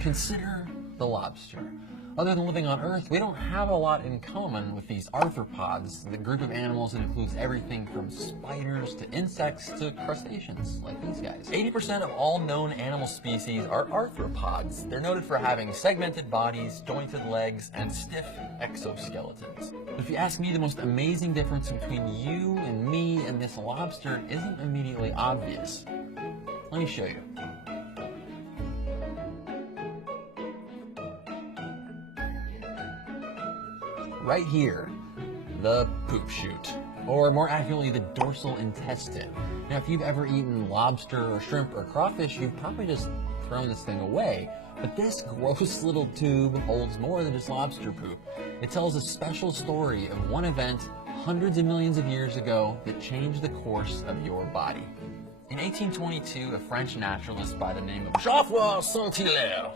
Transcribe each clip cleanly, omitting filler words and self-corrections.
Consider the lobster. Other than living on Earth, we don't have a lot in common with these arthropods, the group of animals that includes everything from spiders to insects to crustaceans, like these guys. 80% of all known animal species are arthropods. They're noted for having segmented bodies, jointed legs, and stiff exoskeletons. But if you ask me, the most amazing difference between you and me and this lobster isn't immediately obvious. Let me show you. Right here, the poop chute, or more accurately, the dorsal intestine. Now, if you've ever eaten lobster or shrimp or crawfish, you've probably just thrown this thing away. But this gross little tube holds more than just lobster poop. It tells a special story of one event hundreds of millions of years ago that changed the course of your body. In 1822, a French naturalist by the name of Geoffroy Saint-Hilaire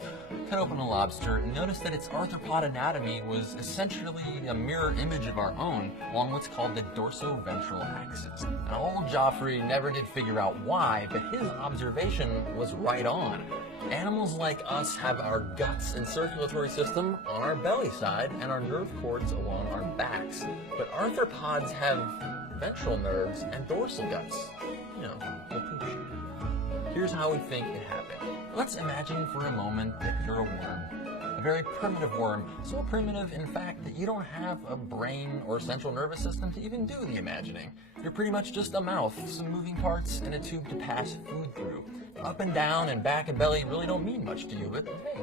cut open a lobster and noticed that its arthropod anatomy was essentially a mirror image of our own along what's called the dorsoventral axis. And old Geoffrey never did figure out why, but his observation was right on. Animals like us have our guts and circulatory system on our belly side and our nerve cords along our backs. But arthropods have ventral nerves and dorsal guts. You know, the poop chute. Here's how we think it happened. Let's imagine for a moment that you're a worm, a very primitive worm, so primitive, in fact, that you don't have a brain or central nervous system to even do the imagining. You're pretty much just a mouth, some moving parts, and a tube to pass food through. Up and down and back and belly really don't mean much to you, but hey,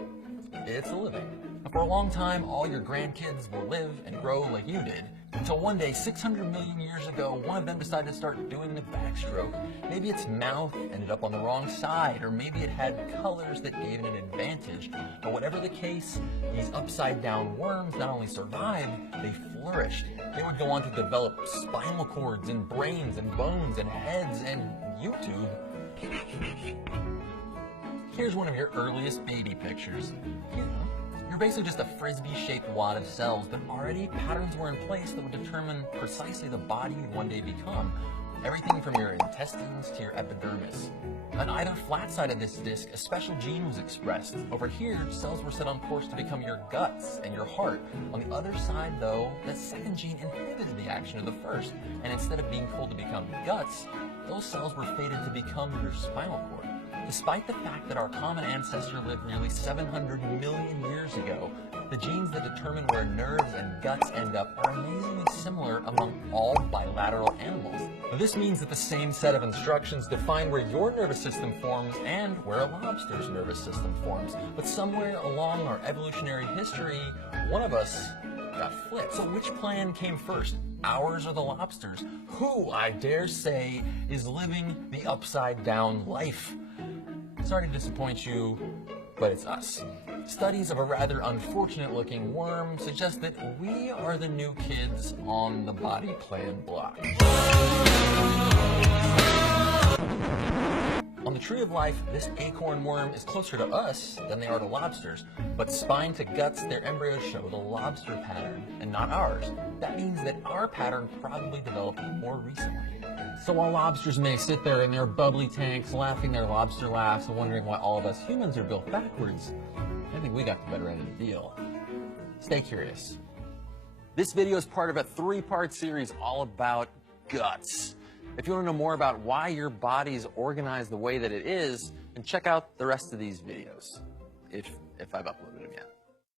it's a living. For a long time, all your grandkids will live and grow like you did, until one day, 600 million years ago, one of them decided to start doing the backstroke. Maybe its mouth ended up on the wrong side, or maybe it had colors that gave it an advantage. But whatever the case, these upside-down worms not only survived, they flourished. They would go on to develop spinal cords and brains and bones and heads and YouTube. Here's one of your earliest baby pictures. You're basically just a frisbee-shaped wad of cells, but already patterns were in place that would determine precisely the body you'd one day become. Everything from your intestines to your epidermis. On either flat side of this disc, a special gene was expressed. Over here, cells were set on course to become your guts and your heart. On the other side, though, the second gene inhibited the action of the first, and instead of being told to become guts, those cells were fated to become your spinal cord. Despite the fact that our common ancestor lived nearly 700 million years ago, the genes that determine where nerves and guts end up are amazingly similar among all bilateral animals. This means that the same set of instructions define where your nervous system forms and where a lobster's nervous system forms. But somewhere along our evolutionary history, one of us got flipped. So which plan came first? Ours or the lobster's? Who, I dare say, is living the upside-down life? Sorry to disappoint you, but it's us. Studies of a rather unfortunate-looking worm suggest that we are the new kids on the body plan block. On the tree of life, this acorn worm is closer to us than they are to lobsters, but spine to guts, their embryos show the lobster pattern and not ours. That means that our pattern probably developed more recently. So while lobsters may sit there in their bubbly tanks laughing their lobster laughs and wondering why all of us humans are built backwards, I think we got the better end of the deal. Stay curious. This video is part of a 3-part series all about guts. If you want to know more about why your body is organized the way that it is, then check out the rest of these videos, if I've uploaded them yet.